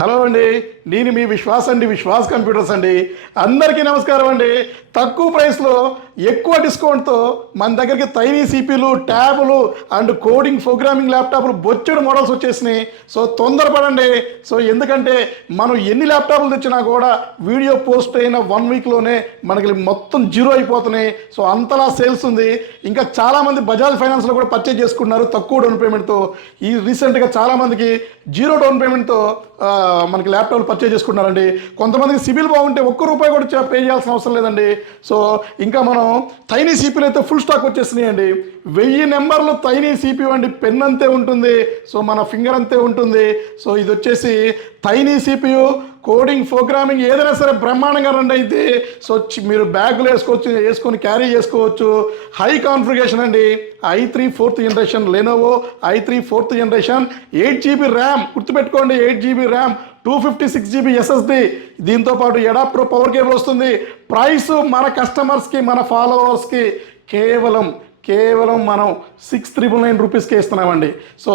Hello అండి, నేను మీ విశ్వాస్ అండి, విశ్వాస్ కంప్యూటర్స్ అండి. అందరికీ నమస్కారం అండి. తక్కువ ప్రైస్లో ఎక్కువ డిస్కౌంట్తో మన దగ్గరికి తైనీ సిపిలు, ట్యాబులు అండ్ కోడింగ్ ప్రోగ్రామింగ్ ల్యాప్టాప్లు బొచ్చెడు మోడల్స్ వచ్చేసినాయి. సో తొందరపడండి. సో ఎందుకంటే మనం ఎన్ని ల్యాప్టాప్లు తెచ్చినా కూడా వీడియో పోస్ట్ అయిన 1 వీక్లోనే మనకి మొత్తం జీరో అయిపోతున్నాయి. సో అంతలా సేల్స్ ఉంది. ఇంకా చాలామంది బజాజ్ ఫైనాన్స్లో కూడా పర్చేజ్ చేసుకున్నారు తక్కువ డౌన్ పేమెంట్తో. ఈ రీసెంట్గా చాలామందికి జీరో డౌన్ పేమెంట్తో మనకి ల్యాప్టాప్ పర్చేజ్ చేసుకుంటున్నారండి. కొంతమందికి సిబిల్ బాగుంటే ₹1 కూడా పే చేయాల్సిన అవసరం లేదండి. సో ఇంకా మనం తైనీ సిపిలు అయితే ఫుల్ స్టాక్ వచ్చేసినాయండి. 1000 నెంబర్లు తైనీ సిపి అండి. పెన్ అంతే ఉంటుంది, సో మన ఫింగర్ అంతే ఉంటుంది. సో ఇది వచ్చేసి తైనీ సిపియు, కోడింగ్ ప్రోగ్రామింగ్ ఏదైనా సరే బ్రహ్మాండంగా రండి అయితే. సో మీరు బ్యాగులు వేసుకొని క్యారీ చేసుకోవచ్చు. హై కాన్ఫిగరేషన్ అండి. i3 4th generation Lenovo i3 4th generation 8GB RAM. గుర్తుపెట్టుకోండి, 8GB ర్యామ్, 256GB SSD. దీంతో పాటు ఎడాప్టర్ పవర్ కేబుల్ వస్తుంది. ప్రైస్ మన కస్టమర్స్కి, మన ఫాలోవర్స్కి కేవలం మనం 6,999 రూపీస్కి ఇస్తున్నామండి. సో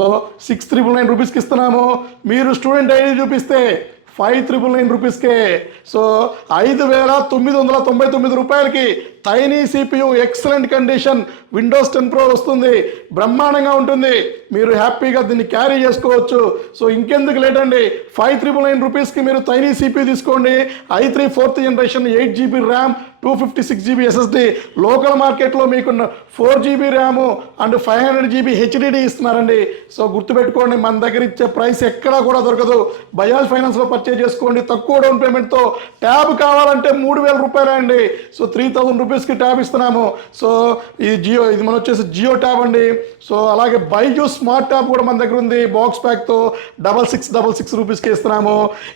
6,999 రూపీస్కి ఇస్తున్నాము. మీరు స్టూడెంట్ ఐడి చూపిస్తే 5,999 రూపీస్కే. సో 5,999 రూపాయలకి tiny CPU excellent condition Windows 10 Pro వస్తుంది. బ్రహ్మాండంగా ఉంటుంది. మీరు హ్యాపీగా దీన్ని క్యారీ చేసుకోవచ్చు. సో ఇంకెందుకు లేట్ అండి, 5,999 రూపీస్కి మీరు తైనీ సిపియు తీసుకోండి. i3 4th generation 8GB RAM, 256GB SSD. Local మార్కెట్లో మీకు 4GB RAM and 500GB HDD ఇస్తున్నారండి. సో గుర్తుపెట్టుకోండి, మన దగ్గర ఇచ్చే ప్రైస్ ఎక్కడా కూడా దొరకదు. బజాజ్ ఫైనాన్స్లో పర్చేజ్ చేసుకోండి తక్కువ డౌన్ పేమెంట్తో. ట్యాబ్ కావాలంటే 3,000 రూపాయలే అండి. సో 3,000 రూపీస్కి ట్యాబ్ ఇస్తున్నాము. సో ఇది మన వచ్చేసి జియో ట్యాబ్ అండి. సో అలాగే బైజూస్ స్మార్ట్ ట్యాబ్ కూడా మన దగ్గర ఉంది బాక్స్ ప్యాక్తో. 666 రూపీస్కి ఇస్తున్నాము.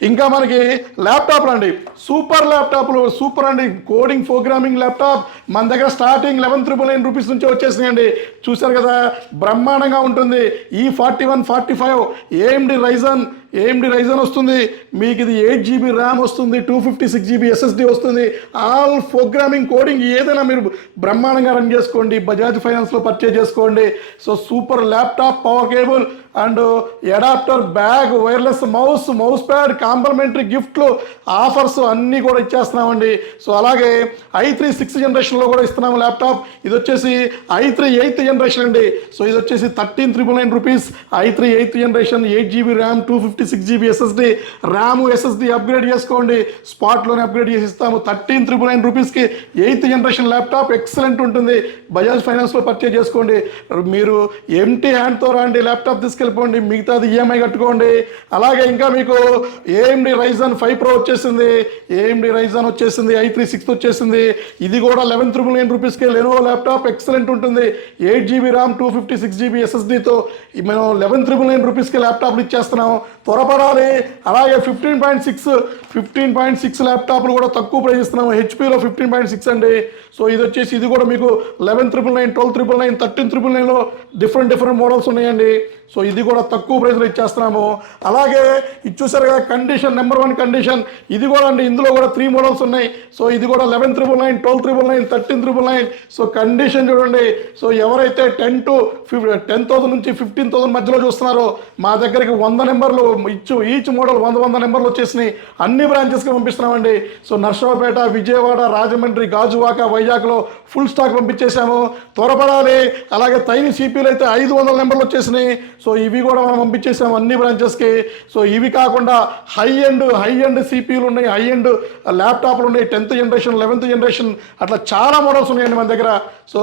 ఇంకా మనకి ల్యాప్టాప్లు అండి, సూపర్ ల్యాప్టాప్లు, సూపర్ అండి. కోడింగ్ ప్రోగ్రామింగ్ ల్యాప్టాప్ మన దగ్గర స్టార్టింగ్ 11,999 రూపీస్ నుంచి వచ్చేసినాయండి. చూశారు కదా, బ్రహ్మాండంగా ఉంటుంది. E41 45 AMD రైజన్ వస్తుంది. మీకు ఇది 8GB ర్యామ్ వస్తుంది, 256GB SSD వస్తుంది. ఆల్ ప్రోగ్రామింగ్ కోడింగ్ ఏదైనా మీరు బ్రహ్మాండంగా రన్ చేసుకోండి. బజాజ్ ఫైనాన్స్లో పర్చేజ్ చేసుకోండి. So super laptop, power cable and adapter, bag, wireless mouse pad, complimentary గిఫ్ట్లు, ఆఫర్స్ అన్నీ కూడా ఇచ్చేస్తున్నామండి. సో అలాగే i3 6th జనరేషన్లో కూడా ఇస్తున్నాము ల్యాప్టాప్. ఇది వచ్చేసి i3 8th జనరేషన్ అండి. సో ఇది వచ్చేసి 13,999 rupees. i3 8th generation 8GB RAM, 256GB SSD. RAM SSD upgrade చేసుకోండి, స్పాట్లోనే అప్గ్రేడ్ చేసి ఇస్తాము. 13,999 రూపీస్కి 8th జనరేషన్ ల్యాప్టాప్ ఎక్సలెంట్ ఉంటుంది. బజాజ్ ఫైనాన్స్లో పర్చేజ్ చేసుకోండి. మీరు ఎంటీ హ్యాండ్తో రండి, ల్యాప్టాప్ తీసుకెళ్ళిపోండి, మిగతాది ఈఎంఐ కట్టుకోండి. అలాగే ఇంకా మీకు AMD Ryzen 5 Pro వచ్చేసింది, AMD Ryzen వచ్చేసింది, i3 6th వచ్చేసింది. ఇది కూడా 11,999 రూపీస్కి లెనోవో ల్యాప్టాప్ ఎక్సలెంట్ ఉంటుంది. 8GB ర్యామ్, 256GB SSDతో మనం 11,999 రూపీస్కి ల్యాప్టాప్లు ఇచ్చేస్తున్నాం. త్వరపడాలి. అలాగే 15.6 ల్యాప్టాప్లు కూడా తక్కువ ప్రైస్ ఇస్తున్నాము. హెచ్పీలో 15.6 అండి. సో ఇది వచ్చేసి ఇది కూడా మీకు 11,999, 12,999, 13,999లో డిఫరెంట్ మోడల్స్ ఉన్నాయండి. సో ఇది కూడా తక్కువ ప్రైస్లో ఇచ్చేస్తున్నాము. అలాగే ఇది చూసారు కదా, కండిషన్ నెంబర్ 1 కండిషన్. ఇది కూడా అండి, ఇందులో కూడా 3 మోడల్స్ ఉన్నాయి. సో ఇది కూడా 11,999, 12,999, 13,999. సో కండిషన్ చూడండి. సో ఎవరైతే 10,000 నుంచి 15,000 మధ్యలో చూస్తున్నారో మా దగ్గరికి 100 నెంబర్లు ఈచ్ మోడల్ 100 నెంబర్లు వచ్చేసినాయి. అన్ని బ్రాంచెస్కి పంపిస్తున్నామండి. సో నర్సరావుపేట, విజయవాడ, రాజమండ్రి, గాజువాక, వైజాగ్లో ఫుల్ స్టాక్ పంపించేశాము. త్వరపడాలి. అలాగే తైనీ సిపిలు అయితే 500 నెంబర్లు వచ్చేసినాయి. సో ఇవి కూడా మనం పంపించేసాము అన్ని బ్రాంచెస్కి. సో ఇవి కాకుండా హై ఎండ్ సిపిలు ఉన్నాయి, హై ఎండ్ ల్యాప్టాప్లు ఉన్నాయి, 10th జనరేషన్, 11th జనరేషన్, అట్లా చాలా మోడల్స్ ఉన్నాయండి మన దగ్గర. సో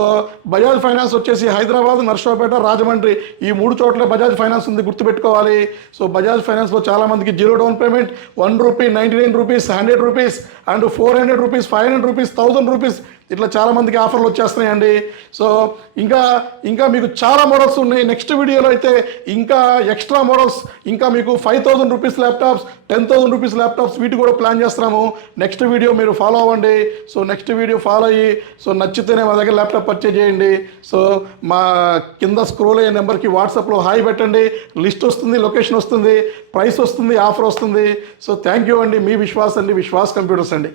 బజాజ్ ఫైనాన్స్ వచ్చేసి హైదరాబాద్, నర్సరావుపేట, రాజమండ్రి ఈ 3 చోట్ల బజాజ్ ఫైనాన్స్ ఉంది, గుర్తుపెట్టుకోవాలి. సో బజాజ్ ఫైనాన్స్లో చాలామందికి zero down payment, ₹1, 99 rupees, 100 rupees and 400 rupees, 500 rupees, 1000 rupees ఇట్లా చాలామందికి ఆఫర్లు వచ్చేస్తున్నాయండి. సో ఇంకా మీకు చాలా మోడల్స్ ఉన్నాయి. నెక్స్ట్ వీడియోలో అయితే ఇంకా ఎక్స్ట్రా మోడల్స్, ఇంకా మీకు 5,000 రూపీస్ ల్యాప్టాప్స్, 10,000 రూపీస్ ల్యాప్టాప్స్ వీటి కూడా ప్లాన్ చేస్తున్నాము. నెక్స్ట్ వీడియో మీరు ఫాలో అవ్వండి. సో నెక్స్ట్ వీడియో ఫాలో అయ్యి సో నచ్చితేనే మా దగ్గర ల్యాప్టాప్ పర్చేజ్ చేయండి. సో మా కింద స్క్రోల్ అయ్యే నెంబర్కి వాట్సాప్లో హాయ్ పెట్టండి. లిస్ట్ వస్తుంది, లొకేషన్ వస్తుంది, ప్రైస్ వస్తుంది, ఆఫర్ వస్తుంది. సో థ్యాంక్ యూ అండి. మీ విశ్వాస్ అండి, విశ్వాస్ కంప్యూటర్స్ అండి.